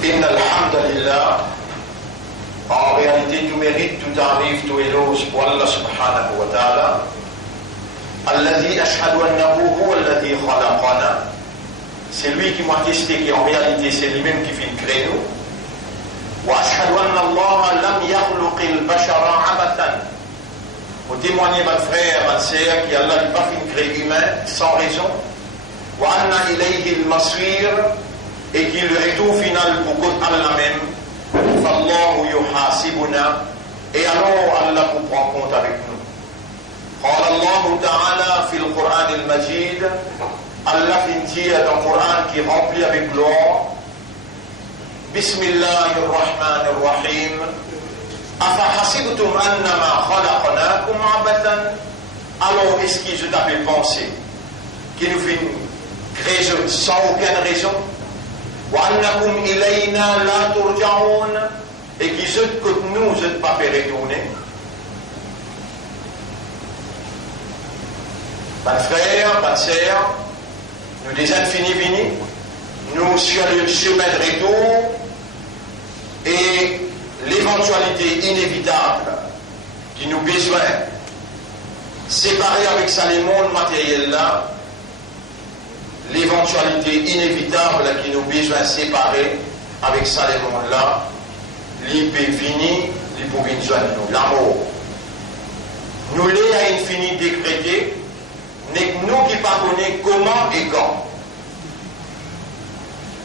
Inna alhamdulillah, en réalité tout mérite, tout arrive, tout éloge pour Allah subhanahu wa ta'ala. Alladhi ashhadu annahu huwa alladhi khalaqana. C'est lui qui m'a attesté qu'en réalité c'est lui-même qui fait créer nous. Wa ashhadu anna Allah lam yakhluqil bashara abathan. Pour témoigner, mon frère, ma sœur, qu'Allah n'a pas fait créer humain sans raison. Wa anna ilayhi al-masir. Et qu'il le retour final pour Allah même, فَاللَّهُ يُحَاسِبُنَا, et alors Allah vous prend compte avec nous. قال الله تعالى في القرآن المجيد, Allah finit dans le Coran qui est rempli avec gloire. بسم الله الرحمن الرحيم أفحسبتم أنما خلقناكم عبثا. Alors est-ce que je t'avais pensé qu'il nous fait créer sans aucune raison? وأنكم إلينا لا ترجعون, et qui se que nous ne pas fait retourner. Mes frères, mes sœurs, nous des infinis finis, nous sur le chemin de retour, et l'éventualité inévitable qui nous besoin séparer avec ça les mondes matériels là, l'éventualité inévitable qui nous besoin séparer avec ça les mondes là, l'IP fini, l'IP besoin de nous, l'amour. Nous l'est à infini décrété, n'est que nous qui pas connaissons comment et quand.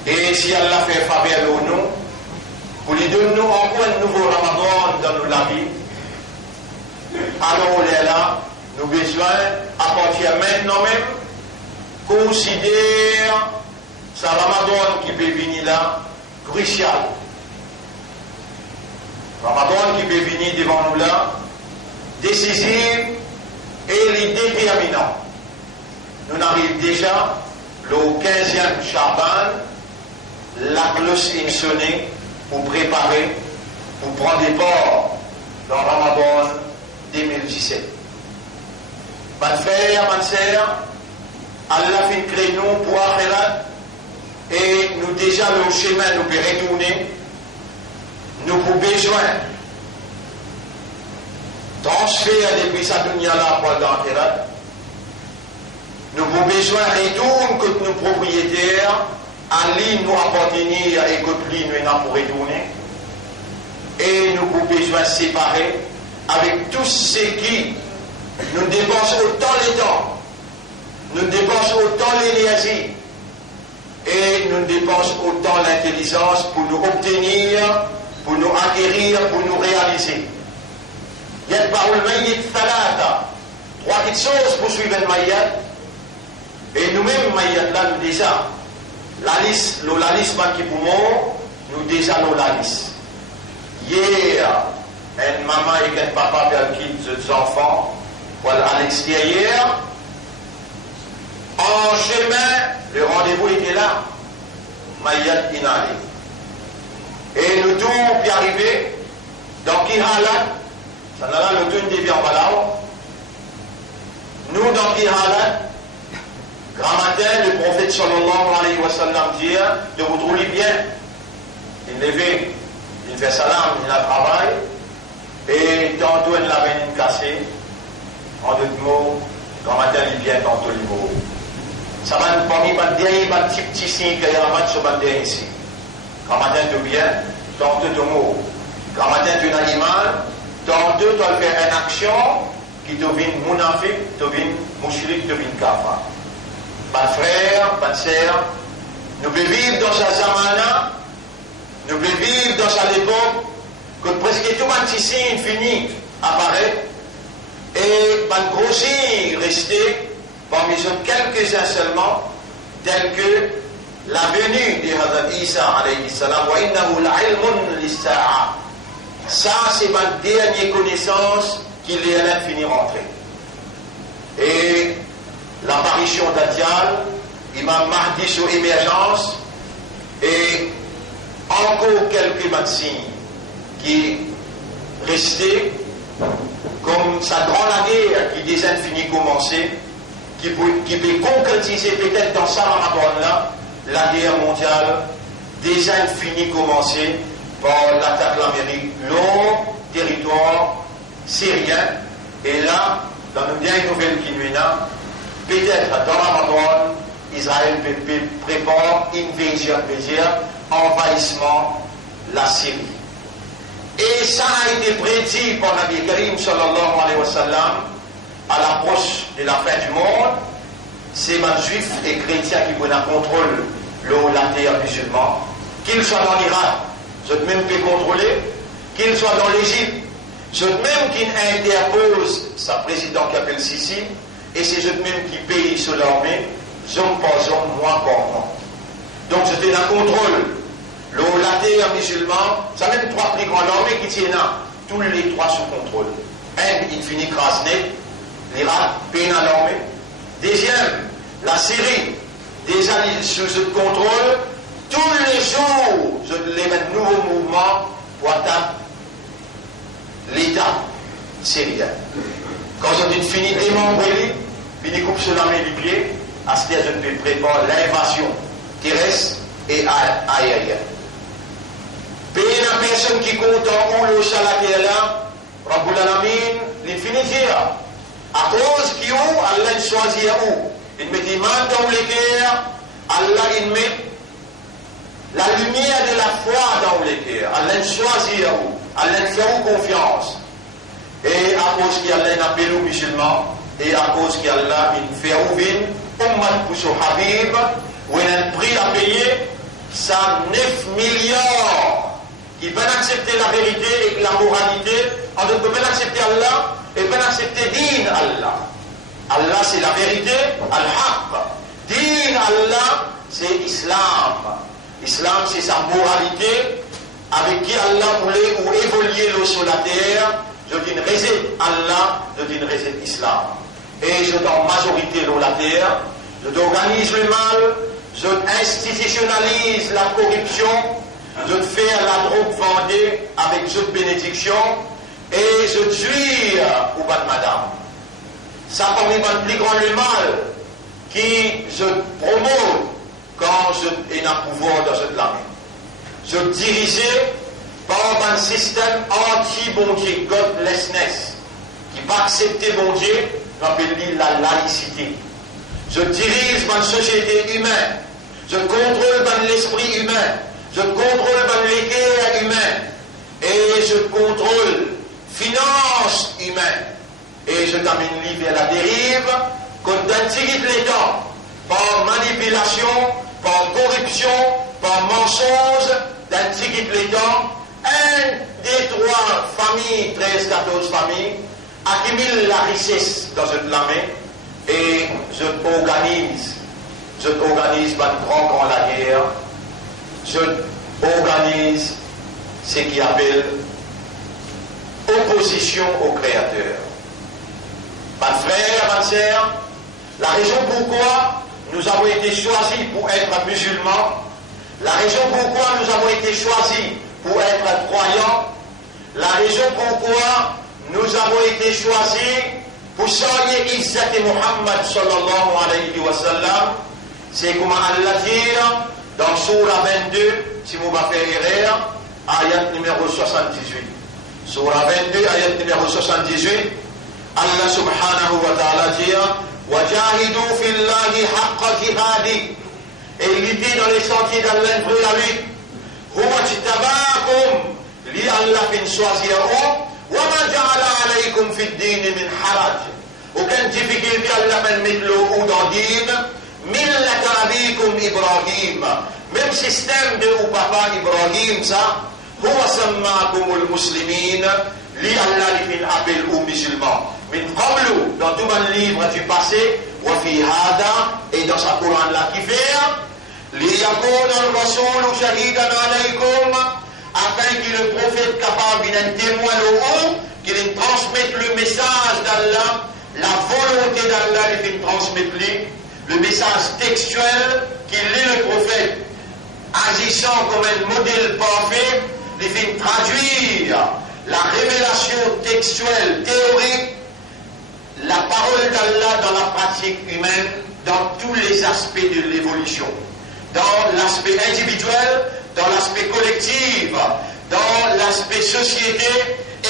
Et si Allah fait faveur au nous, pour lui donner encore un nouveau Ramadan dans la vie, alors on est là, nous besoin, à partir maintenant même, considère ce Ramadan qui peut venir là, crucial. Ramadan qui peut venir devant nous là, décisif et déterminant. Nous arrivons déjà le 15e Chaban, la cloche est sonnée pour préparer, pour prendre des ports dans Ramadan 2017. Mes frères, mes sœurs, Allah fait créer nous pour Akhirat, et nous déjà le chemin nous peut retourner, nous avons besoin transférer depuis sa dunya là pour l'Akhirat. Nous avons besoin de retourner que nos propriétaires, à l'île nous appartenir et que l'île nous pour retourner. Et nous avons besoin de séparer avec tous ceux qui nous dépensent autant les temps, nous dépensons autant l'énergie et nous dépensons autant l'intelligence pour nous obtenir, pour nous acquérir, pour nous réaliser. Il y a par le maït thalata, trois petites choses pour suivre le maït. Et nous-mêmes, maït là, nous déjà, la liste qui pour moi, nous déjà nous la liste. Hier, une maman et un papa qui des enfants, voilà, à l'extérieur. En chemin, le rendez-vous était là, Maïat Inali. Et nous tous, puis arrivé, dans Kihalat, ça n'a là le tour de bien en nous dans Kihalat, grand matin, le prophète sallallahu alayhi wa sallam dit, de vous trouver bien. Il levé, il fait salam, il a travail, et tantôt il l'avait une cassée, en d'autres mots, grand matin il vient, tantôt il mots. Ça va nous parmi les petits signes qu'il y a un sur le ici. Grand matin tu viens, tantôt tu mots. Grand matin tu es un animal, tantôt tu vas faire une action qui devient mounafik, devient mouchrik, devient kafa. Pas de frère, pas de sœur, nous pouvons vivre dans sa zamana, nous pouvons vivre dans sa époque, que presque tout le petit signe fini apparaît, et pas de gros signes rester. Parmi eux, quelques-uns seulement, tels que la venue de Hazrat Isa alayhi salam, wa innahu la'ilmun lis-sa'a. Ça, c'est ma dernière connaissance qu'il est à l'infini rentré. Et l'apparition d'Adjal, Imam Mahdi sur émergence, et encore quelques signes qui rester comme sa grande guerre qui déjà fini commencer, qui peut concrétiser peut-être dans ça Ramadan-là, la guerre mondiale, déjà fini commencer par l'attaque de l'Amérique, le territoire syrien, et là, dans une dernière nouvelle qui nous est là, peut-être dans Ramadan, Israël prépare une invasion, envahissement la Syrie. Et ça a été prédit par Nabi Karim sallallahu alayhi wa sallam à l'approche de la fin du monde. C'est les juifs et chrétiens qui prennent un contrôle la terre musulmane, qu'ils soient dans l'Irak, ceux même qui contrôler, qu'ils soient dans l'Égypte, ceux même qui interposent sa président qui appelle Sisi, et c'est ceux même qui payent sur l'armée, zone par zone, mois par mois. Donc c'était un contrôle. La terre musulmane, ça même trois plus grandes armées qui tiennent là, tous les trois sous contrôle. Un, il finit Krasnay, l'Irak, pays dans l'armée. Deuxième, la Syrie, déjà sous ce contrôle, tous les jours, je les mets de nouveaux mouvements pour attaquer l'État syrien. Quand je dis fini démembrer, puis ils coupent sur l'armée du pied, à ce stade, je prépare l'invasion terrestre et aérienne. Pays la personne qui compte en haut le chalaté là, Rabbul Alamin, l'infinité. À cause qui où, Allah choisit où. Il met des mains dans les cœurs, Allah il met la lumière de la foi dans les cœurs. Allah choisit où. Allah fait où confiance. Et à cause qu'Allah appelle aux musulmans, et à cause qu'Allah il fait où vin, ummat pour son habib, où il a un prix à payer, ça 9 milliards. Qui peuvent accepter la vérité et la moralité, en d'autres peuvent accepter Allah et peuvent accepter Din Allah. Allah c'est la vérité, Al-Haq. Din Allah c'est Islam. Islam c'est sa moralité avec qui Allah voulait ou évoluer l'eau sur la terre. Je dis une recette Allah, je dis une recette Islam. Et je donne majorité l'eau la terre, je organise le mal, je institutionnalise la corruption. Je fais la drogue vendée avec cette bénédiction et je tue ou pas de madame. Ça parmi le plus grand le mal qui je promeut quand je ai un pouvoir dans cette langue. Je dirigeais par un système anti-bon Dieu, godlessness, qui ne pas accepter bon Dieu, j'appelle la laïcité. Je dirige ma société humaine, je contrôle l'esprit humain. Je contrôle les guerres humaines et je contrôle finance humaine et je t'amène vers la dérive qu'on t'intimide les temps par manipulation, par corruption, par mensonge, t'intimide les temps. Un des trois familles, 13, 14 familles, accumule la richesse dans cette lamée et je organise ma grand la guerre. Je organise ce qui appelle opposition au Créateur. Mes frères, mes sœurs, la raison pourquoi nous avons été choisis pour être musulmans, la raison pourquoi nous avons été choisis pour être croyants, la raison pourquoi nous avons été choisis pour saluer Izzat Muhammad sallallahu alayhi wa sallam, c'est comme Allah dit dans Surah 22, si vous m'avez fait erreur, ayat numéro 78. Surah 22, ayat numéro 78, Allah subhanahu wa ta'ala dit وَجَاهِدُوا فِي اللَّهِ حَقَّ جِهَادِهِ. Et il dit dans les sentiers d'Allah, pour la lutte, هُوَ اجْتَبَاكُمْ li Allah fin choisir وَمَا جَعَلَ عَلَيْكُمْ فِي الدِّينِ مِنْ حَرَجٍ. Aucune difficulté Allah m'a mis le haut dans le dîme. Millat abikum Ibrahim, même système de ou papa Ibrahim, ça, huwa sammakumul muslimin, li Allah li fin appel aux musulmans. Min qablu, dans tout mon livre du passé, wa fi hada, et dans sa Coran là qui fait, li yakuna al-rasoul shahidan alaykum, afin que le prophète capable d'un témoin au haut, qu'il transmette le message d'Allah, la volonté d'Allah, il fait transmettre le message textuel qu'il lit le prophète, agissant comme un modèle parfait, il fait traduire la révélation textuelle, théorique, la parole d'Allah dans la pratique humaine, dans tous les aspects de l'évolution. Dans l'aspect individuel, dans l'aspect collectif, dans l'aspect société,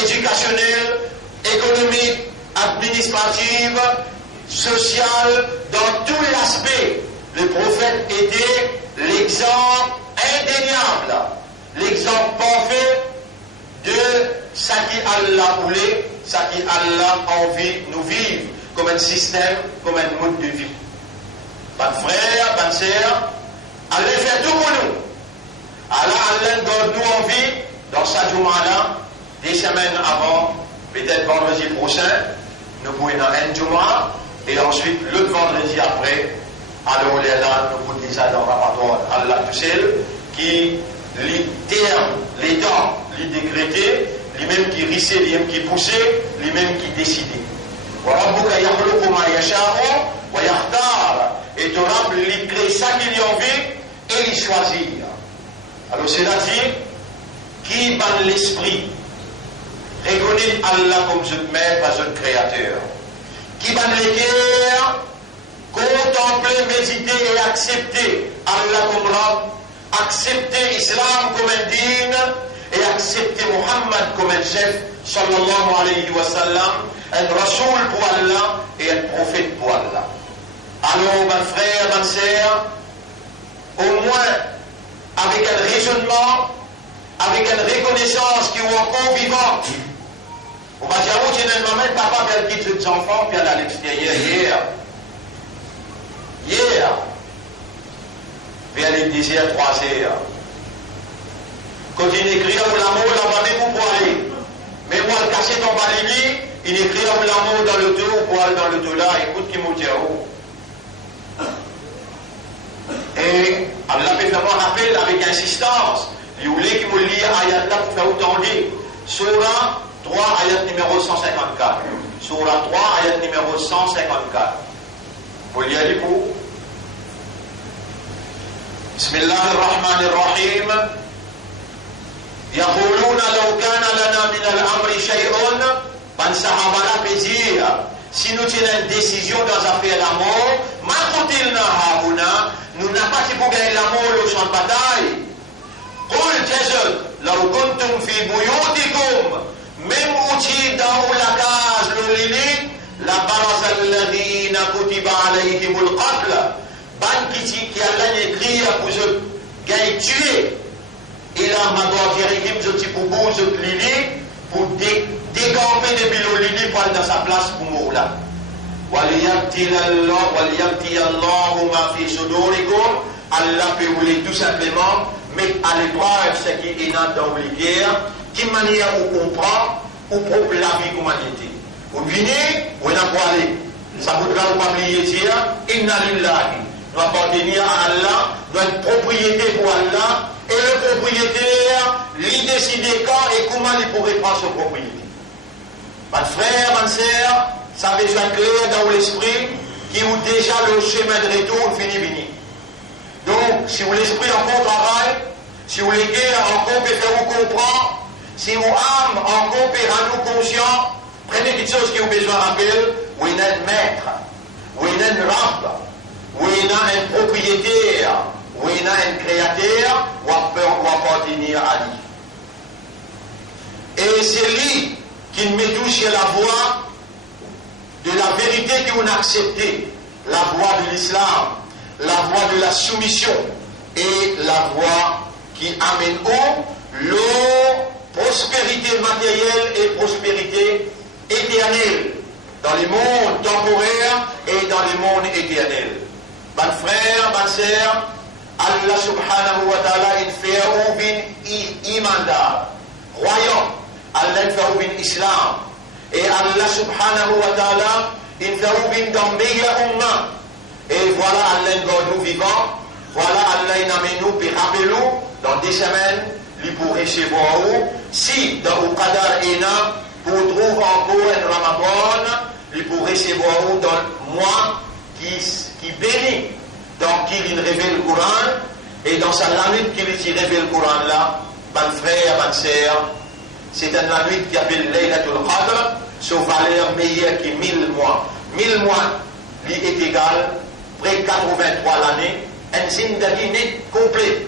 éducationnel, économique, administrative, social, dans tout l'aspect. Le prophète était l'exemple indéniable, l'exemple parfait de ce qu'Allah voulait, ce qu'Allah a envie de nous vivre, comme un système, comme un mode de vie. Bonne frère, bonne sœur, Allah fait tout pour nous. Allah donne nous envie, dans sa journée-là, des semaines avant, peut-être vendredi prochain, nous pouvons dans un journée, et ensuite l'autre vendredi après, alors là, nous pouvons dire ça dans la parole Allah tout seul, qui les termes, les temps, les décrétés, les mêmes qui rissaient, les mêmes qui poussaient, les mêmes qui décidaient. Et tu auras les créer ça qu'il y a envie et les choisir. Alors c'est-à-dire, qui dans l'esprit reconnaît Allah comme son maître, son créateur, qui dans le cœur contempler, méditer et accepter Allah comme Rabb, accepter l'islam comme un dîne et accepter Muhammad comme un chef, sallallahu alayhi wa sallam, un rasoul pour Allah et un prophète pour Allah. Alors, mes frères, mes sœurs, au moins, avec un raisonnement, avec une reconnaissance qui est encore vivante. On va dire, oh, j'ai une maman, papa, qui quitte ses enfants, puis elle est à l'extérieur hier, vers les 10h, 3h. Quand il écrit l'amour, là-bas, même pour aller. Mais moi, le cacher ton balini, il écrit l'amour dans le dos, pour aller dans le dos là, écoute qui m'a dit où. Et Allah fait vraiment rappel avec insistance. Il voulait qu'il me lise ayat là pour faire autant dire. Surah 3, ayat numéro 154. Surah 3, ayat numéro 154. Vous l'y allez pour Bismillah ar-Rahman ar-Rahim. يقولون لو كان لنا من الأمر شيء. Ban Sahaba peut dire, si nous tenons une décision dans l'affaire d'amour, nous n'avons pas pour gagner l'amour au champ de bataille. قل تجد لو كنتم في بيوتكم même outil dans la case le lit la baraza alladhina kutiba alayhim al-qatl ban qui Allah écrit pour se gagner tuer et là maintenant Jérémie je dis pour vous je lit pour décamper depuis le lit pour aller dans sa place pour mourir là waliyabti Allahu ma fi sudurikum Allah peut vous tout simplement mettre à l'épreuve ce qui est dans les guerres, qui manière on comprend, ou propre la vie comme elle était. Vous venez, vous n'avez pas aller. Ça voudra vous pas oublier dire, inna lillahi. Nous appartenir à Allah, nous être propriété pour Allah, et le propriétaire, lui décider quand et comment il pourrait prendre sa propriété. Votre frère, ma soeur, ça veut dire clair dans l'esprit, qui vous déjà le chemin de retour fini. Donc, si vous l'esprit encore travaille, si vous les guerres encore peut faire vous comprendre, si vous âme encore peut rendre vous conscient, prenez quelque chose qui vous besoin de rappel, vous êtes un maître, vous êtes un rab, vous êtes un propriétaire, vous êtes un créateur, vous appartenir à lui. Et c'est lui qui met tout sur la voie de la vérité que vous acceptez, la voie de l'islam, la voie de la soumission et la voie qui amène où prospérité matérielle et prospérité éternelle dans les mondes temporaires et dans les mondes éternels. Mes frères, mes sœurs, Allah subhanahu wa ta'ala il fait ouvrir imanda, croyant, Allah fait ouvrir islam et Allah subhanahu wa ta'ala il fait ouvrir dans meilleur umma. Et voilà Allah nous vivant, voilà Allah nous nous puis rappelez-nous dans des semaines, il pour recevoir si dans le Qadar Ena, pour trouver encore un Ramadan, il pour recevoir dans le mois qui bénit, dans qui il révèle le Coran, et dans sa lamine qui révèle le Coran là, mes frères, mes sœurs, c'est dans la nuit qui appelle Laylatul Qadr, sa valeur meilleure que 1000 mois. 1000 mois, lui est égal, près 83 l'année, un zindagi net complet.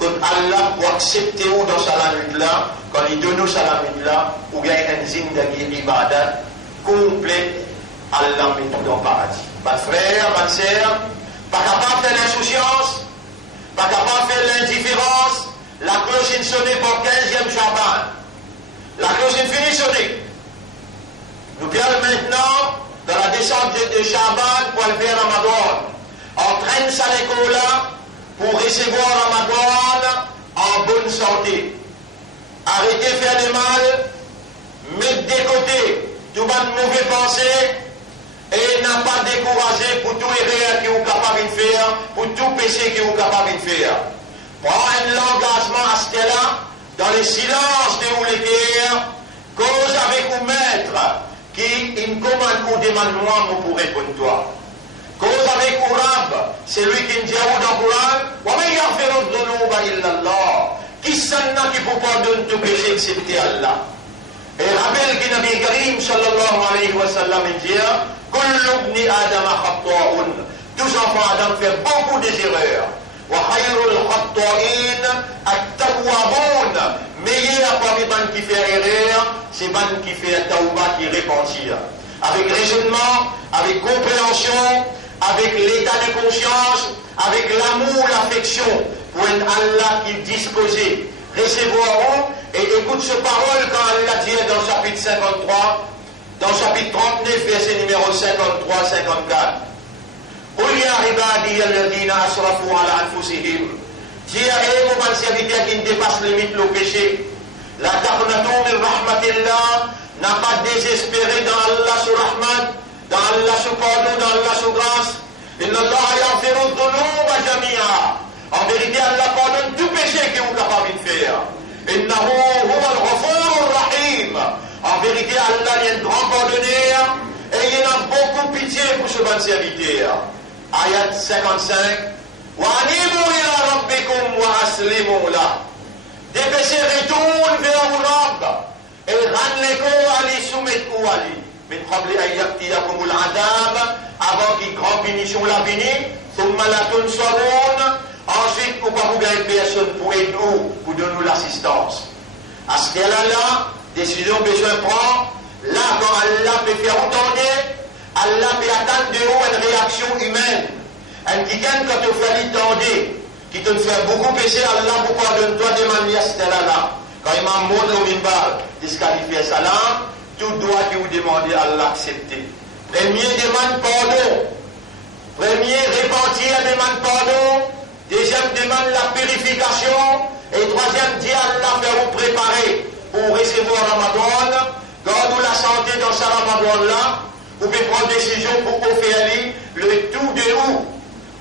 Quand Allah peut accepter ou dans sa nuit là, quand il donne nous sa nuit là, ou bien un zindagi ibadat complet, Allah met tout dans le paradis. Mes frères, mes sœurs, pas capable de faire l'insouciance, pas capable de faire l'indifférence. La cloche est sonnée pour 15e Shaban. La cloche est finie sonnée. Nous parlons maintenant dans la descente de Shaban pour le faire Ramadan. Entraîne ça l'école là pour recevoir Ramadan en bonne santé. Arrêtez de faire du mal, mettez de côté tout bas de mauvais pensées et n'a pas découragé pour tout erreur qui est capable de faire, pour tout péché qui est capable de faire. Prends un engagement à ce là dans le silence de où les guerres, cause avec un maître qui une commande ou demande moi pour répondre toi. Cause avec un rab, c'est lui qui me dit dans le Coran, qui s'en a qui peut pardonner tout péché excepté Allah. Et rappelle que Nabi Karim sallallahu alayhi wa sallam dit, Kullu ibni Adam khatta'un. Tous enfants Adam font beaucoup d'erreurs. Wa khayrul khatta'in at-tawwabun. Meilleur parmi les qui fait erreur, c'est les qui fait tawba, qui repentir. Avec raisonnement, avec compréhension, avec l'état de conscience, avec l'amour, l'affection, pour un Allah qui est disposé, recevoir et écoute ce parole quand Allah dit dans le chapitre 53, dans le chapitre 39, verset numéro 53-54. قل يا عبادي الذين أسرفوا على أنفسهم. Dis à eux, mon serviteur qui ne dépasse les limites, le péché. La taqnatu min rahmatillah, n'a pas désespéré dans Allah sur rahmat, dans Allah sur pardon, dans Allah sur grâce. Inna Allah yaghfiru dhunuba jami'a. En vérité, Allah pardonne tout péché que vous êtes capable de faire. Innahu huwa al-ghafur rahim. En vérité, Allah est un grand pardonneur et il a beaucoup pitié pour ce bon serviteur. Ayat 55. Wa anibu ila rabbikum wa aslimu la. Dépêchez, retourne vers vos rabbes et rends-les-vous à les soumettre ou à lui. Min qabli an ya'tiyakum al-'adab, avant qu'il grand punition la bénie, thumma la tunsarun. Ensuite, vous ne pouvez pas gagner personne pour aider nous, pour donner nous l'assistance. À ce cas-là, décision besoin de prendre, là, quand Allah peut faire entendre, Allah peut attendre de vous une réaction humaine. Un quelqu'un, quand on fait l'entendre, qui te fait beaucoup pécher, Allah vous pardonne toi de manière à ce là. Quand il m'a montré au minbar, disqualifié ça là, tout droit que vous demandez, Allah accepter. Premier, demande pardon. Premier, repentir, demande pardon. Deuxième, demande la purification. Et troisième, dit Allah faire vous préparer pour recevoir Ramadan. Gardez la santé dans ce Ramadan-là. Vous pouvez prendre décision pour offrir le tout de où.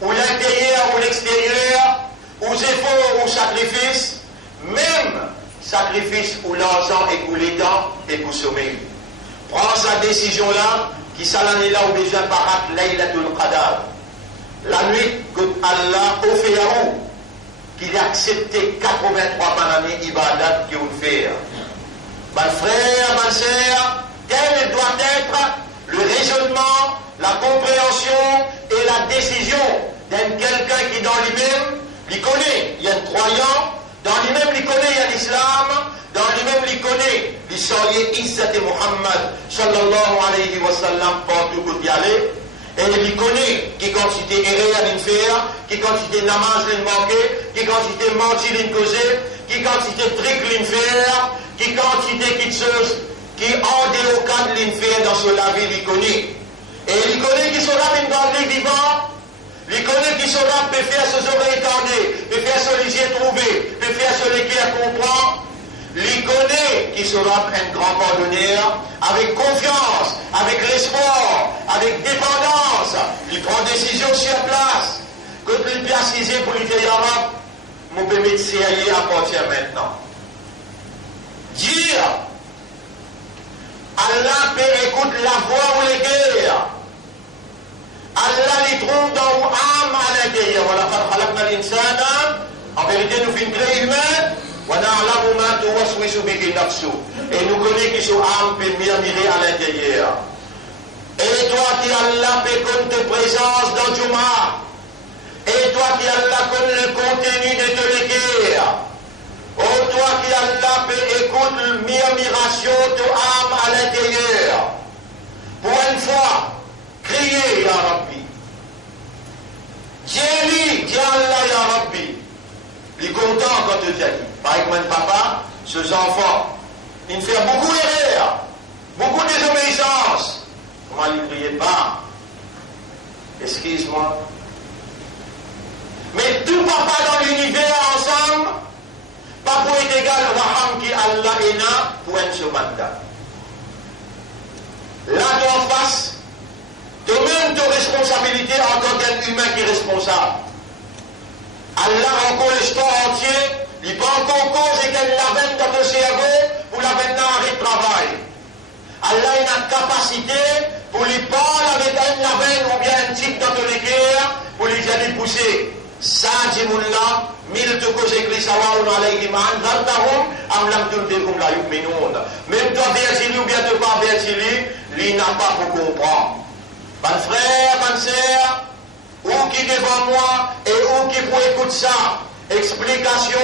Ou l'intérieur ou l'extérieur. Ou efforts ou sacrifice. Même sacrifice ou l'argent et pour les dents et pour sommeil. Prends sa décision-là, qui s'allait là où déjà Barak Laylatul Qadr. La nuit que Allah offert à vous, qu'il a accepté 83 par année ibadat qu'il vous fait. Mes frères, mes sœurs, quel doit être le raisonnement, la compréhension et la décision d'un quelqu'un qui dans lui-même, il connaît, il y a un croyant, dans lui-même il connaît, il y a l'islam, dans lui-même il connaît, il s'en Izzat Muhammad sallallahu alayhi wa sallam partout où il y allait. Et il connaît qui quantité erreur à faire, qui quantité namaz à manquer, qui quantité menti à causer, qui quantité trick à faire, qui quantité de choses qui en déocade à faire dans ce lavé, il connaît. Et il connaît qui sera une garde vivant, il connaît qui sera peut faire ses oreilles tendues, peut faire ses yeux trouvés, peut faire ses cœurs comprendre. Il connaît qui sera un grand pardonneur, avec confiance, avec l'espoir, avec dépendance. Il prend décision sur place. Quand il peut assiser pour lui dire arabe, mon bébé de CIA appartient maintenant. Dire, Allah peut écouter la voix ou les guerres. Allah les trouve dans l'âme à l'intérieur. En vérité, nous faisons créer humain. Et nous connaissons qui sont âmes peut murmurer à l'intérieur. Et toi qui Allah peut connaître ta présence dans Juma. Et toi qui Allah connaît le contenu de ton équerre. Oh toi qui Allah peut écouter la murmuration de ton âme à l'intérieur. Pour une fois, criez Ya Rabbi. Dis-lui, dis Allah Ya Rabbi. Il est content quand tu dis. Par exemple, papa, ce enfant, il fait beaucoup d'erreurs, beaucoup de désobéissance. Comment il ne priait pas? Excuse-moi. Mais tout papa dans l'univers ensemble, pas pour être égal au Raham qui Allah est là pour un second. Là, tu en face, tu mènes ta responsabilité en tant qu'humain qui est responsable. Allah encore l'histoire entier, il prend en cause et qu'elle l'avait dans le cerveau pour l'amener dans le travail. Allah a une capacité pour lui parler avec un lavin ou bien un type dans le cœur pour lui aider pousser. Ça, dit Moula, mille de causes écrits, ça va, on a l'air man, d'altahum, am lam tuldekum la yu'minun. Même toi, Bertili ou bien toi pas Bertili, lui n'a pas pour comprendre. Ban frère, ban sœur, ou qui devant moi et où qui pour écouter ça. Explication,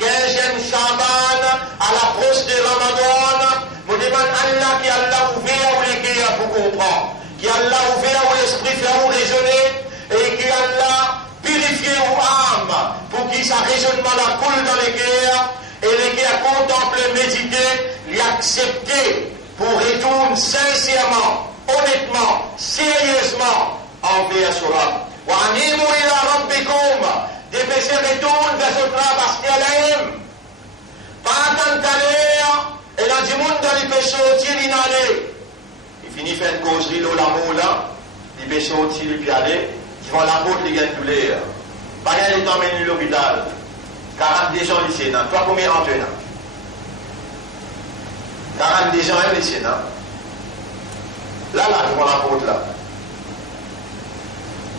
15e Shaban, à l'approche de Ramadan, me demande Allah qui Allah ouvert les cœurs pour comprendre, qui Allah ouvert l'esprit faire raisonner et qui Allah purifié aux âmes pour qu'il sa raisonnement la coule dans les cœurs et les cœurs contempler, méditer, les accepter pour retourner sincèrement, honnêtement, sérieusement envers cela. Wa animu ila rabbikum. Des péchés retournent vers ce travail parce qu'elle aime. Pas tant d'aller, elle a du monde dans les péchés au-dessus d'inaller. Il finit faire une causerie, l'amour là, les péchés au-dessus, les pialés, qui vont la porte, les gars de l'air. Pas rien de temps, mais l'hôpital. 42 gens lycéens. Toi, combien en tenant? 42 gens lycéens. Là, devant la porte là.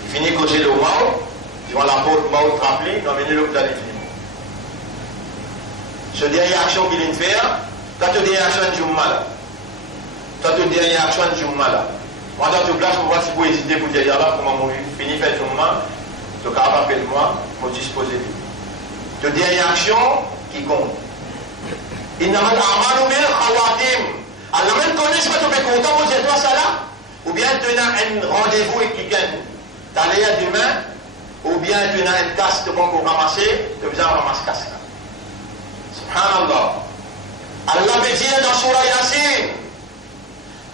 Il finit causer le mort. Devant la porte, mort rappelé, dans le l'hôpital est fini. Ce dernière action qu'il vient de faire, tu as toute dernière action de Jumma là. Tu as toute dernière action de Jumma là. Moi, dans toute place, pour voir si vous hésitez pour dire là, comment mourir, fini faire Jumma, tu as capable d'appeler moi, pour disposer de lui. Toute dernière action qui compte. Il n'a pas d'amanou bien, khawatim. Alors, même connaît ce que tu es content pour dire toi ça là, ou bien tu as un rendez-vous et qui gagne. Tu as l'air demain. Ou bien tu as une casse de bon pour ramasser, tu as besoin de ramasser casse là. Subhanallah. Allah me dit dans Surah Yasin,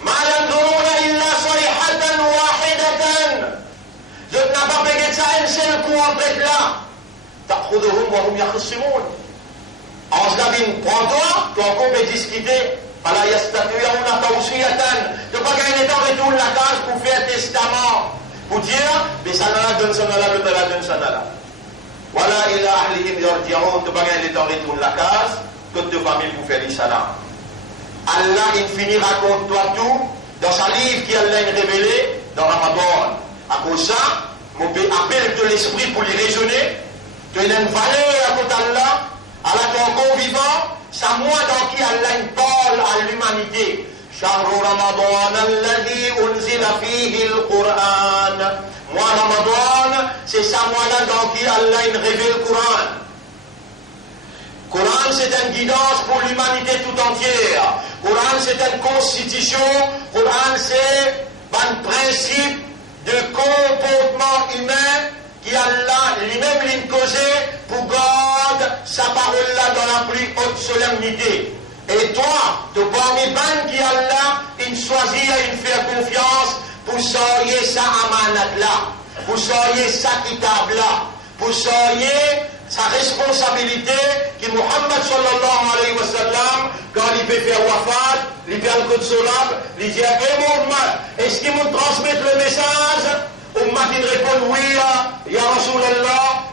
Ma yanduruna illa sayhatan wahidatan. Je n'ai pas payé ça un seul coup en fait là. Ta'khuduhum wa hum yakhsimun. En Slavine, prends-toi, tu as encore discuter. Fala yastati'una tawsiyatan. Tu n'as pas gagné temps retourne la case pour faire testament. Pour dire, mais ça n'a pas donné ça, le tala donne ça là. Voilà, il a ahlihim yarji'un, tu vas gagner le temps retourne la case, toute de famille pour faire ça là. Allah, il finit raconte-toi tout dans sa livre qui Allah a révélé dans Ramadan. À cause de ça, mon appel de l'esprit pour les raisonner, tu as une valeur à côté d'Allah, Allah tu es encore vivant, c'est moi dans qui Allah parle à l'humanité. شهر رمضان الذي أنزل فيه القرآن. Moi, Ramadan, c'est ça mois-là dans qui Allah révèle le Coran. Coran, c'est une guidance pour l'humanité tout entière. Coran, c'est une constitution. Coran, c'est un principe de comportement humain qui Allah lui-même l'a causé pour garder sa parole-là dans la plus haute solennité. Et toi, de parmi ban qui Allah, il choisit et il fait confiance pour soigner sa amanat-là, pour soigner sa kitab-là, pour soigner sa responsabilité que Muhammad sallallahu alayhi wa sallam, quand il peut faire wafat, il fait le consolable, il dit, eh mon ummat, est-ce qu'il me transmet le message? Ummat, il répond, oui, ya Rasulallah.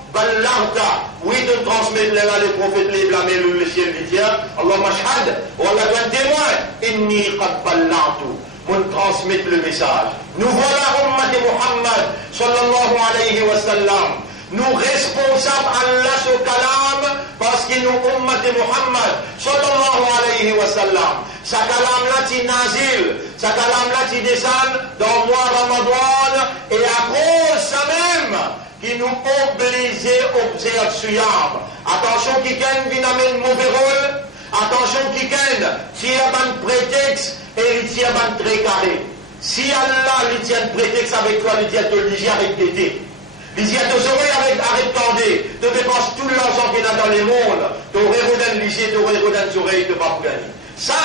Oui, de transmettre les prophètes, les blâmer le ciel du ciel. Allah mashhad, ou Allah doit témoin. Inni qad balla'tu. Mon transmettre le message. Nous voilà ummat Muhammad sallallahu alayhi wa sallam. nous responsables Allah sur kalam parce que nous ummat Muhammad sallallahu alayhi wa sallam. Sa kalam là qui nazil, sa kalam là qui descend dans le mois Ramadan et à cause ça même qui nous oblige à observer suyam. Attention qui gagne vient amener mauvais rôle. Attention qui gagne si il y a un prétexte et il y a un très carré. Si Allah lui tient un prétexte avec toi, il tient te liger avec d'été. Il tient tes oreilles avec tendé. Tu dépenses tout l'argent qu'il y a dans le monde. Tu aurais redonné liger, tu aurais redonné tes oreilles, tu ne vas pas gagner. Ça,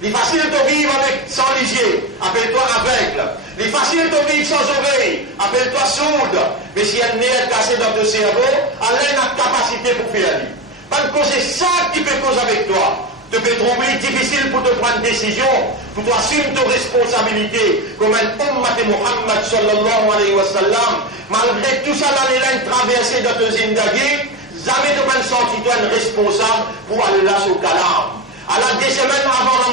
il est facile de vivre avec, sans liger. Appelle-toi aveugle. Il est facile de vivre sans oreille. Appelle-toi sourde. Mais si elle n'est cassée dans ton cerveau, Allah a la capacité pour faire. Parce que c'est ça qui peut causer avec toi. Tu peux trouver difficile pour te prendre une décision, pour toi assumer tes responsabilités, comme un ummat Muhammad sallallahu alayhi wa sallam. Malgré tout ça, l'année traversée dans tes zindagi, jamais tu peux sentir toi responsable pour Allah sur kalam. Alors, des semaines avant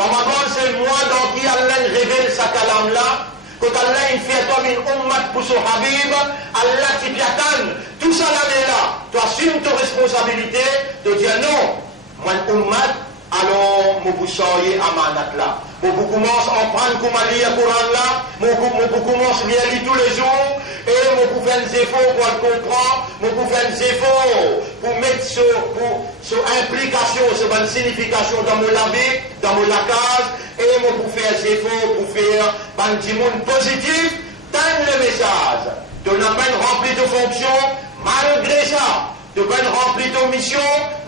Ramadan, c'est le mois dans qui Allah révèle sa kalam là. Quand Allah fait comme une ummat pour son habib, Allah t'y piatane. Tout ça l'année là, tu assumes tes responsabilités, tu dis non. Moi, ummat, alors, je vous soyez amanat là. Je vous commence à prendre comme à lire le Coran là. Je vous commence à lire tous les jours. Et je vous fais des efforts pour le comprendre. Je vous fais des efforts pour mettre sur implication, sur une signification dans mon labé, dans mon lacage. Et je vous fais des efforts pour faire un petit monde positif. Donne le message. Tu n'as pas rempli de fonctions malgré ça. Tu peux remplir ton mission,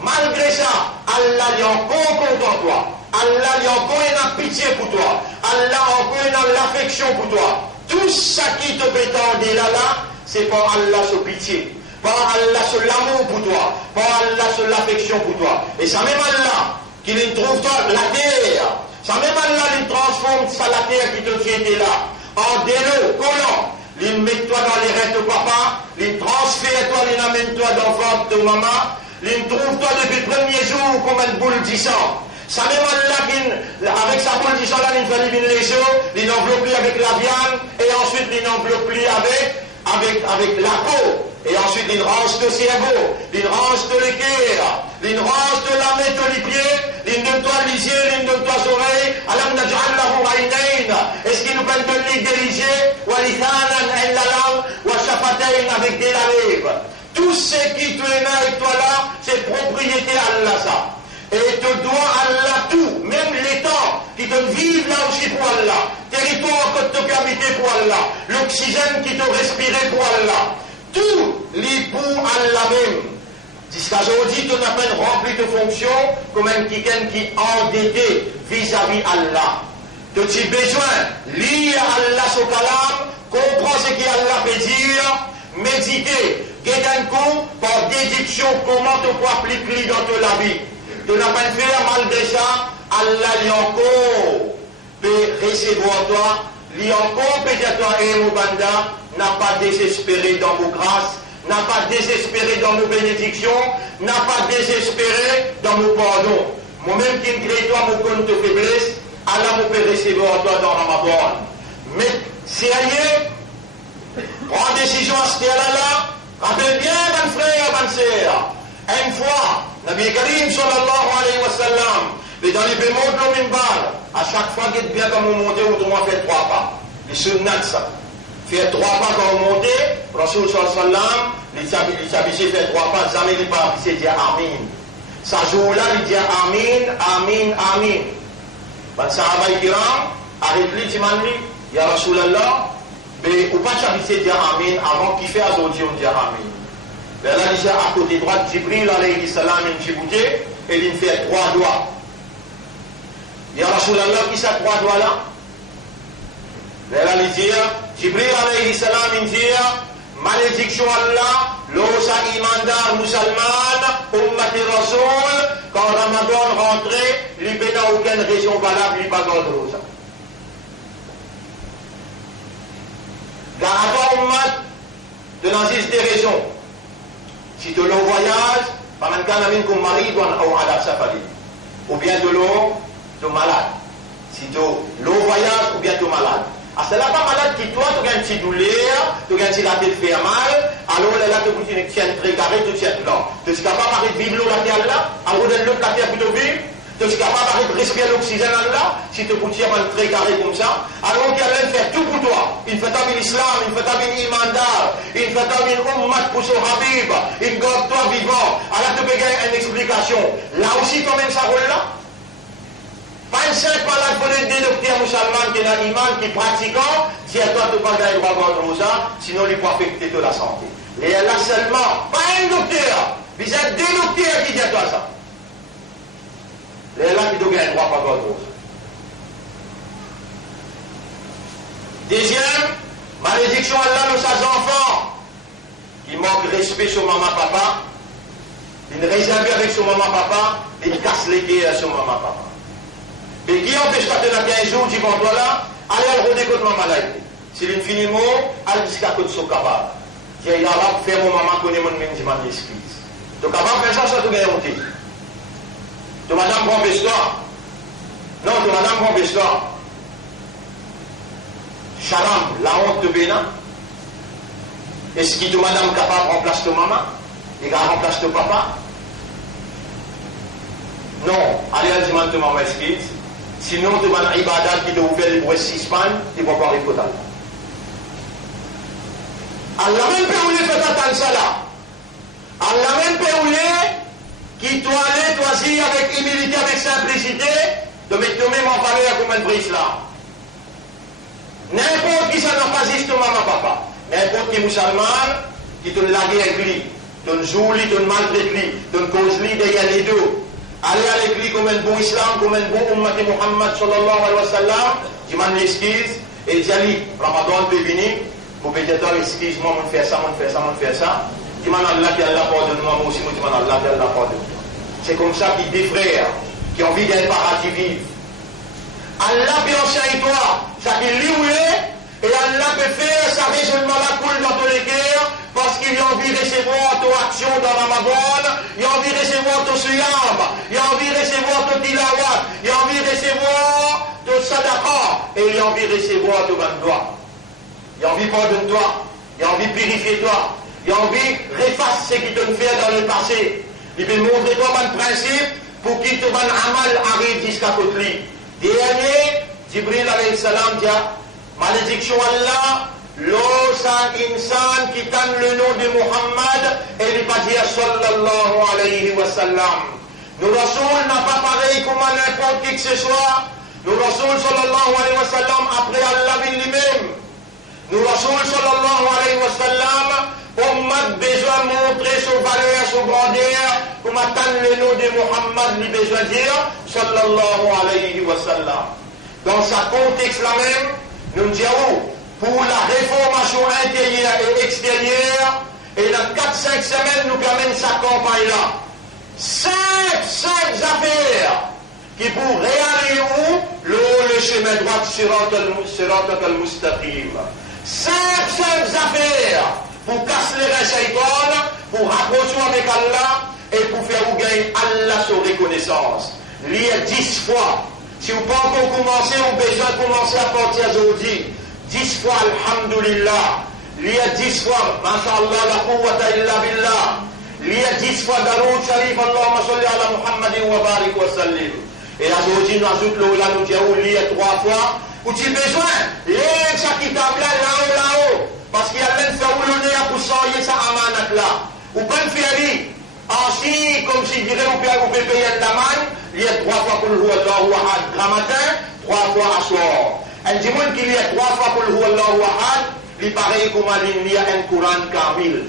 malgré ça, Allah est encore content de toi. Allah est encore une pitié pour toi. Allah a encore une l'affection pour toi. Tout ça qui te pétende là, c'est par Allah sur pitié. Par Allah sur l'amour pour toi. Par Allah sur l'affection pour toi. Et ça même Allah, qui trouve toi la terre. Ça même Allah, il transforme ça la terre qui te tient là. En délo, collant. Il met toi dans les reins de papa, il transfère toi, il amène toi dans le ventre de maman, il trouve toi depuis le premier jour comme une boule de sang. Ça même là, avec sa boule de sang là, il fait les jours, il enveloppe avec la viande, et ensuite il enveloppe avec la peau. Et ensuite, il range le cerveau, il range le cœur, il range la main, les pieds, il nettoie les yeux, il nettoie les oreilles. Alam naj'al lahu aynayn. Est-ce qu'il nous permet de les diriger? Wa lithanan en la langue, wa shafatayn avec des lèvres. Tout ce qui te est là et toi là, c'est propriété Allah ça. Et te doit Allah tout, même les temps qui te vivent là aussi pour Allah. Territoire que tu peux habiter pour Allah. L'oxygène qui te respirait pour Allah. Tout les pour Allah même. Jusqu'à aujourd'hui, tu n'as pas rempli de fonctions comme un quelqu'un qui est endetté vis-à-vis Allah. Tu as besoin de lire Allah sur kalam, comprendre ce qu'Allah peut dire, méditer, guetter un coup par déduction comment tu peux appliquer dans ta vie. Tu n'as pas fait malgré ça, Allah lui encore peut recevoir toi, lui encore peut dire toi et mon banda. N'a pas désespéré dans vos grâces, n'a pas désespéré dans nos bénédictions, n'a pas désespéré dans nos pardons. Moi-même qui me crée toi mon compte de faiblesse, Allah me peut recevoir toi dans Ramadan. Mais sérieux, prends décision à ce là, rappelle bien, mon frère, mon sœur. Une fois, Nabi Karim sallallahu alayhi wa sallam, mais dans les bémols de l'Imbar, à chaque fois qu'il est bien comme on monte, on doit faire 3 pas. Les sunnats, ça. Faire 3 pas quand on monte, Rasul sallallahu alayhi wa sallam, il s'habillait faire 3 pas, jamais il pas habillé dire Amin. Ça jour-là, il dit Amin, Amin, Amin. Ben, Sahaba Kiram, arrête-lui, dit Ya Rasulallah, mais ou pas s'habiller dire Amin avant qu'il fait aujourd'hui, on dit Amin. Ben là, il dit à côté droit, Jibril alayhi salam, il Djibouti, et il fait 3 doigts. Ya Rasulallah, qui ça 3 doigts là? Ben là, il dit, Jibril alayhi salam, il dit, malédiction Allah, l'osa imandar musulman, ummati rasoul, quand Ramadan rentrait, il n'y a aucune raison valable, il n'y a pas d'ordre. Car avant ummat, de l'existe des raisons. Si tu l'as voyage, par un cas, comme mari, ou bien de l'eau, tu es malade. Si tu l'eau voyage, ou bien tu es malade. Ah, c'est là pas malade qui toi, tu as un petit douleur, tu as un petit la tête fait mal, alors là, tu tiens très carré, tu tiens là. Tu es capable de vivre la terre là, alors de l'autre la terre plutôt vivre. Tu es capable de respirer l'oxygène là, si tu peux tirer un très carré comme ça, alors qu'il allait faire tout pour toi. Il fait t'amener l'islam, il fait t'amener l'imandar, il fait t'amener l'ummat pour son habib, il garde toi vivant. Alors tu peux gagner une explication. Là aussi, quand même, ça roule là. Pas une simple malade pour des docteurs musulmans qui ont l'iman, qui pratiquent, si à toi tu pas gagner droit contre ça, sinon il peut affecter toute la santé. Et là seulement, pas un docteur, vous êtes des docteurs qui disent à toi ça. Et là qui doit gagner droit contre ça. Deuxième, malédiction Allah de ses enfants, qui manquent respect sur maman papa, ils réservent avec son maman papa, et ils cassent les pieds à son maman papa. Et qui empêche quand tu as 15 jours, tu vas là, allez le rôder contre ma maladie. Si l'infiniment, allez jusqu'à côté de son capable. Il est capable de faire mon maman connaître mon même dimanche d'excuse. Tu es capable de faire ça, tu gagnes monter. Tu madame prend histoire. Non, tu madame prend histoire. Chalam, la honte de Bénin. Est-ce que tu madame capable de remplacer ton maman? Et qu'elle remplace ton papa? Non, allez à dimanche de maman excuse. Sinon, tu vas dans l'ibadat qui t'a ouvert les brouets 6 pannes, tu vas pas arriver total. Allah même peut rouler fait attendre ça là. Allah même peut rouler qui doit aller choisir avec humilité, avec simplicité, de mettre toi-même en valeur comme un brise là. N'importe qui ça n'a pas juste maman papa. N'importe qui musulman qui te lague avec lui, te joue lui, te maltraite lui, te cause lui derrière les deux. Allez avec lui comme un bon islam, comme un bon ummat Muhammad sallallahu alayhi wa sallam, tu m'en excuses, et tu dis, Ramadan peut venir, vous pouvez dire, excuse-moi, on fait ça, on fait ça, on fait ça. Tu m'en Allah qui Allah pardonne-moi, moi aussi, moi, tu m'en Allah qui Allah pardonne. C'est comme ça qu'il des frères qui ont envie d'un paradis vivre. Allah peut enseigner toi, ça qu'il lui et Allah peut faire sa raisonnement la coule dans tous les cœurs, parce qu'il a envie de recevoir ton action dans Ramadan, il a envie de recevoir ton suyam, il a envie de recevoir ton tilawat, il a envie de recevoir ton sadaqa, et il a envie de recevoir ton bandoi. Il a envie de pardonner toi, il a envie de purifier toi, il a envie de réfasser ce qu'il te fait dans le passé. Il veut montrer toi un principe pour qu'il te van amal arrive jusqu'à côté lui. Dernier, Jibril alayhi salam dit, malédiction Allah, l'osa insan qui donne le nom de Muhammad et il va dire sallallahu alayhi wa sallam. Nous Rasoul n'a pas pareil comme n'importe qui que ce soit. Nous Rasoul sallallahu alayhi wa sallam après Allah lui-même. Nous Rasoul sallallahu alayhi wa sallam, on a besoin de montrer son valeur, son grandeur, comme attendre le nom de Muhammad, lui besoin de dire sallallahu alayhi wa sallam. Dans sa contexte là même, nous disons pour la réformation intérieure et extérieure, et dans 4-5 semaines, nous amène sa campagne-là. 5 affaires qui pour réaliser où le chemin droit Sirat al-Mustaqim. 5 affaires pour casser les shaitan, pour rapprocher avec Allah et pour faire vous gagner Allah sur reconnaissance. Lire 10 fois. Si vous ne pouvez pas encore commencer, vous avez besoin de commencer à partir d'aujourd'hui. 10 fois Alhamdulillah, lire 10 fois Masha'Allah la quwwata illa billah, lire 10 fois Daroud Sharif Allahumma salli ala Muhammadin wa barik wa sallim. Et aujourd'hui nous ajoutons là, nous disons lire 3 fois, ou tu as besoin, lire ça qui table là-haut, parce qu'il y a même fait rouler pour sortir ça amanat là. Ou pas le faire lire, ainsi comme si dirait vous pouvez payer la manne, lire 3 fois pour le roi grand matin, 3 fois à soir. Un dimanche qu'il y a 3 fois pour le Allahu Ahad, il paraît comme il y a un Coran kamil.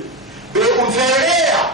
Mais on fait erreur.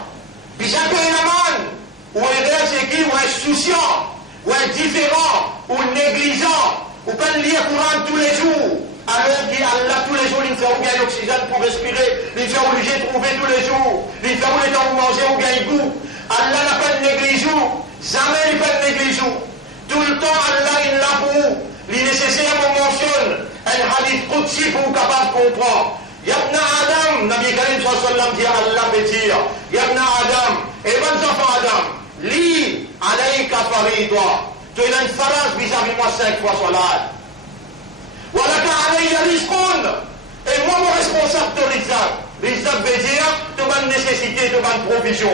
Puis ça peut être man. Ou erreur c'est qui? Ou insouciant, ou indifférent, ou négligent. Ou pas lire le Coran tous les jours. Alors qu'Allah tous les jours, il fait ou bien l'oxygène pour respirer, il fait obligé de trouver tous les jours, il fait où les temps pour manger ou bien il goût. Allah n'a pas de négligence. Jamais il n'a pas de négligence. Tout le temps, Allah il l'a pour vous. Il est nécessaire qu'on mentionne un hadith Qudsi pour vous capable de comprendre. Yabna Adam, Nabi Karim sallallahu alayhi wa sallam dit Allah peut dire, Yabna Adam, et bonnes enfants Adam, li alayka faridwa, tu as une farage vis-à-vis moi 5 fois salat. Walaka alayya rizqun, et moi mon responsable de rizq. Rizab veut dire, tu vas nécessité, tu vas provision.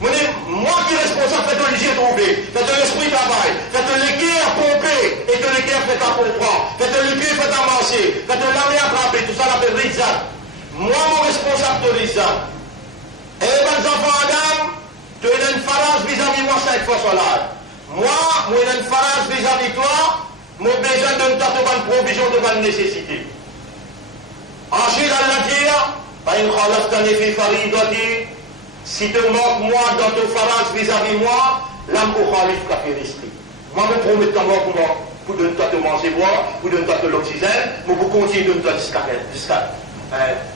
Moi qui est responsable, faites le léger trouver, faites l'esprit travail, faites le cœur pomper, et que le cœur fait à comprendre, faites le pied fait à manger, faites la main attraper, tout ça l'appelle Rizab. Moi, mon responsable de Rizab. Et les enfants Adam, tu as une phrase vis-à-vis moi 5 fois sur l'âge. Moi, j'ai une phrase vis-à-vis toi, mon besoin de ta bonne provision, de bonne nécessité. Ensuite, Allah dit, si tu manques moi dans ton phrase vis-à-vis moi, l'âme au khalif qu'a fait l'esprit. Moi, je promets de moi pour donner te manger boire, pour donner te l'oxygène, mais pour continuer de donner jusqu'à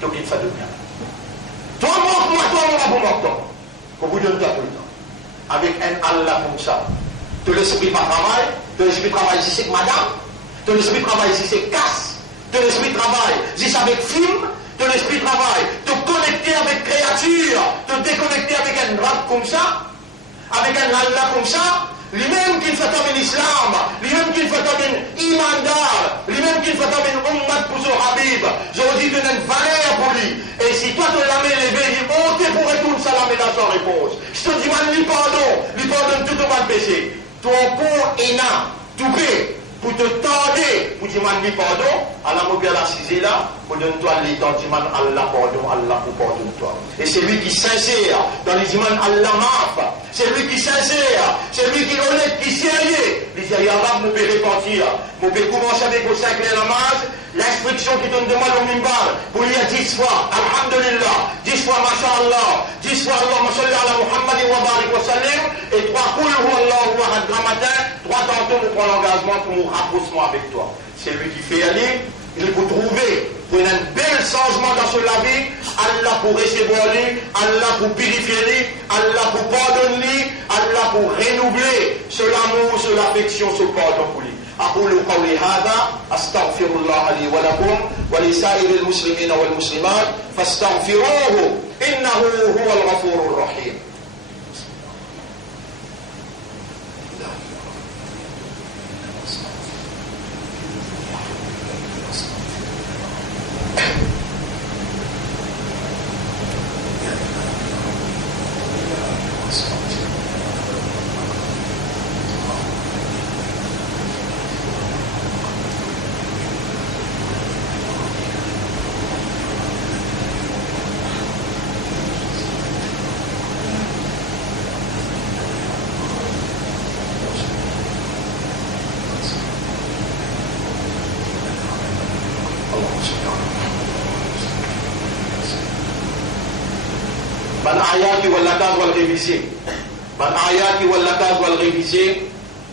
tu quittes ça de bien. Toi, manque-moi, vous manque-toi. Pour vous donner tout le temps. Avec un Allah comme ça. Tu l'esprit pas travail, tu l'esprit travail ici c'est madame, tu l'esprit travail ici c'est casse, tu l'esprit travail ici avec film, tu l'esprit travail, te connecter avec créature, te déconnecter avec un rab comme ça, avec un Allah comme ça, lui-même qui fait comme l'islam, lui-même qui fait comme imandar, lui-même qui fait comme ummat pour son habib, j'aurais dit donner une valeur pour lui. Et si toi tu l'as élevé, il monte pour retourner ça la dans sa réponse. Je te dis, lui pardonne tout ton péché. Ton corps est là, tout prêt, pour te tendre, pour dire, lui pardon, Allah m'a bien assisé là, pour donner toi l'état, dis Allah pardon, Allah pour pardonne-toi. Et c'est lui qui est sincère, dans les imams Allah maf, c'est lui qui est sincère, c'est lui qui est honnête, qui est sérieux. Il dit, Allah, je peux repentir, je peux commencer avec vos 5 namaz, l'instruction qui te demande au mimbar, pour lire 10 fois, Alhamdulillah, 10 fois, Masha'Allah, 10 fois, Allahumma salli ala Muhammad wa barik wa sallim, et 3 Qul huwa Allahu ahad grand matin, 3 tantôt pour prendre l'engagement pour mon rapprochement avec toi. C'est lui qui fait aller, il faut trouver, pour un bel changement dans la vie, Allah pour recevoir lui, Allah pour purifier lui, Allah pour pardonner, Allah pour renouveler ce l'amour, ce l'affection, ce pardon pour lui. أقول قولي هذا أستغفر الله لي ولكم ولسائر المسلمين والمسلمات فاستغفروه إنه هو الغفور الرحيم. Ayat واللكاز والغيبيسي من آيات واللكاز والغيبيسي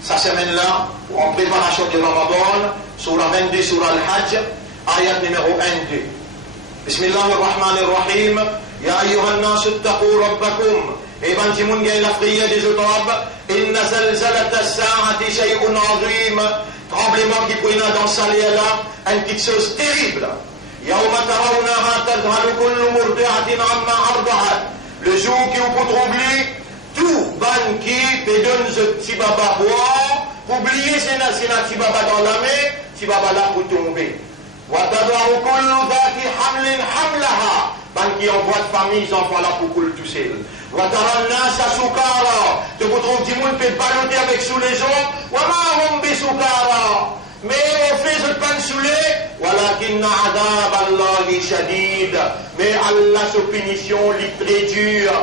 sa semaine-là en préparation de Ramadan surah 22 surah Al-Hajj ayat numéro 1-2 Bismillahir Rahmanir Rahim Ya ayyuhan nas ittaqu rabbakum Eban Timun gagne la prière des autres Inna zalzalata as-sa'ati shay'un 'azim tremblement qui pourrait dans sa là une petite chose terrible Yawma tarawnaha tadhhalu kullu murdi'atin 'amma arda'at Le jour qui vous peut troubler, tout ban qui te donne ce petit baba boire, oubliez c'est un petit baba dans la main, petit baba là pour tomber. Watadaru kullu dhati hamlin hamlaha, ban qui envoie de famille, ils enfants là pour couler tout seul. Wataran nasa sukara, te vous trouve du monde peut baloter avec sous les gens, wama hum bi sukara. Mais on fait ce pain soulé, walakin adab Allahi shadid. Mais Allah sa punition est très dure.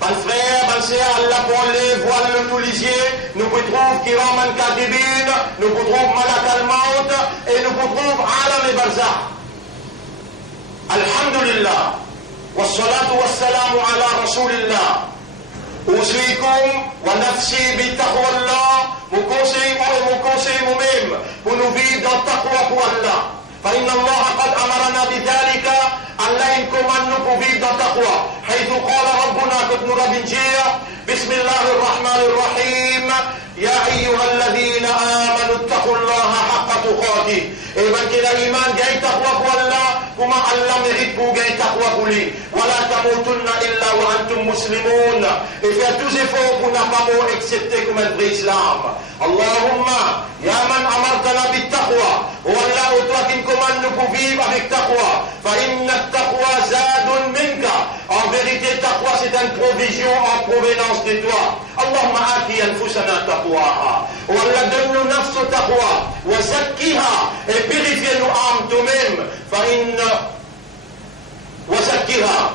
Ban frère, ban sœur, Allah pour les voiles le tout lisier, nous vous trouve kiram al-kadibin, nous vous trouve malak al-maut, et nous vous trouve alam et barzakh. Alhamdulillah. Wassalatu wassalamu ala rasulillah. أوصيكم ونفسي بتقوى الله مكوسي مميم ونفيد التقوى الله فإن الله قد أمرنا بذلك ألا إنكم أن نفيد التقوى حيث قال ربنا كتن ربنجية بسم الله الرحمن الرحيم يا أيها الذين آمنوا اتقوا الله حق تقاته إذن كده إيمان جاي تقوى الله كما الله مérite جاي تقوى لي ولا تموتن إلا وأنتم مسلمون et faire tous efforts pour n'a pas mort excepté comme un vrai islam اللهم يا من أمرتنا بالتقوى والله toi qui comment nous pouvons vivre avec taqwa. فإن التقوى زاد منك. En vérité, taqwa c'est une provision en provenance de toi. اللهم آت أنفسنا تقواها. والله donne-nous نفس تقوى وزكها et purifie-nous âme toi-même. فإن وزكها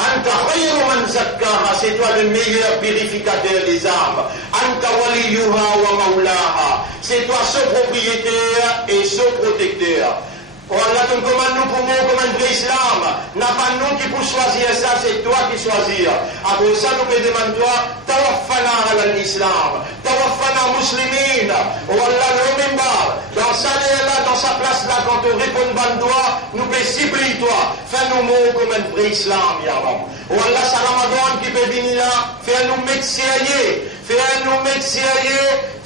Anta khayru man zakkaha, c'est toi le meilleur purificateur des âmes. Anta waliyuha wa maulaha, c'est toi ce propriétaire et ce protecteur. Allah te commande nous pour nous comme un vrai islam. N'a pas nous qui pour choisir ça, c'est toi qui choisis. Après ça, nous peut demander toi, tawaffana ala l'islam, tawaffana muslimin. Allah le mimbar, dans sa là, dans sa place là, quand on répond ban doigt, nous peut cibler toi. Fais-nous mots comme un vrai islam, ya Rab. Allah, ça Ramadan qui peut venir là, fais-nous médecins. Fais-nous médecins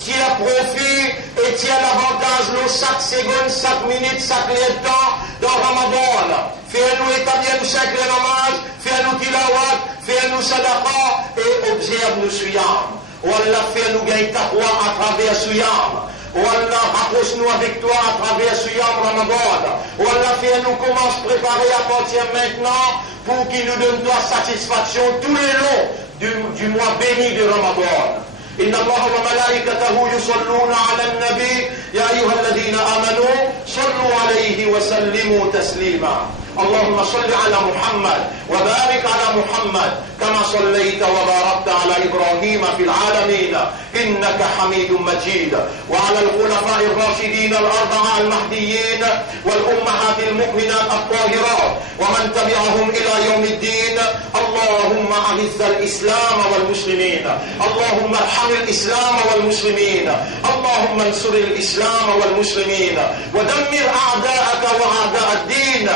qui a profit et qui a l'avantage chaque seconde, chaque minute, chaque temps dans Ramadan. Fais-nous établir chaque namaz, fais-nous tilawat, fais-nous sadaqa et observe nous suyam. Wallah, fais-nous gagner taqwa à travers suyam. Wallah, rapproche-nous avec toi à travers suyam Ramadan. Wallah, fais-nous commence à préparer à partir maintenant pour qu'il nous donne toi satisfaction tous les longs du mois béni de Ramadan. إن الله وملائكته يصلون على النبي يا أيها الذين آمنوا صلوا عليه وسلموا تسليما اللهم صل على محمد وبارك على محمد كما صليت وباركت على إبراهيم في العالمين إنك حميد مجيد وعلى الخلفاء الراشدين الأربعة المهديين والأمهات المؤمنات الطاهرات ومن تبعهم إلى يوم الدين اللهم أعز الإسلام والمسلمين اللهم ارحم الإسلام والمسلمين اللهم انصر الإسلام والمسلمين ودمر أعداءك وأعداء الدين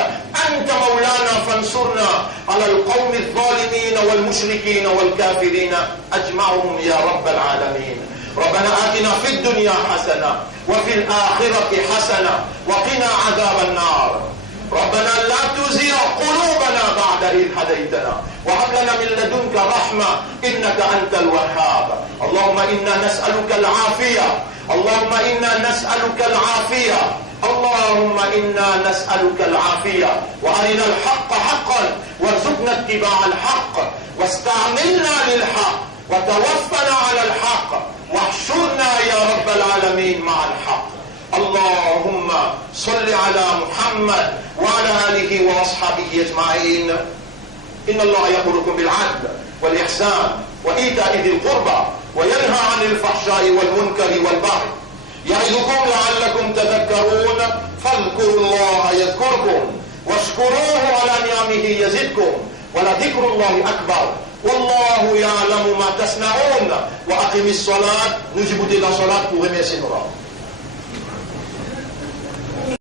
أنت مولانا فانصرنا على القوم الظالمين والمشركين والكافرين أجمعهم يا رب العالمين ربنا آتنا في الدنيا حسنة وفي الآخرة حسنة وقنا عذاب النار ربنا لا تزغ قلوبنا بعد إذ هديتنا وهب لنا من لدنك رحمة إنك أنت الوهاب اللهم إنا نسألك العافية اللهم إنا نسألك العافية اللهم إنا نسألك العافية وأرنا الحق حقا وارزقنا اتباع الحق واستعملنا للحق وتوفنا على الحق واحشرنا يا رب العالمين مع الحق اللهم صل على محمد وعلى آله وأصحابه أجمعين إن الله يأمركم بالعدل والإحسان وإيتاء ذي القربى وينهى عن الفحشاء والمنكر والبغي يعظكم لعلكم تذكرون فاذكروا الله يذكركم واشكروه على نعمه يزدكم ولذكر الله أكبر والله يعلم ما تصنعون وأقم الصلاة نجيب دي la salat pour remercier nos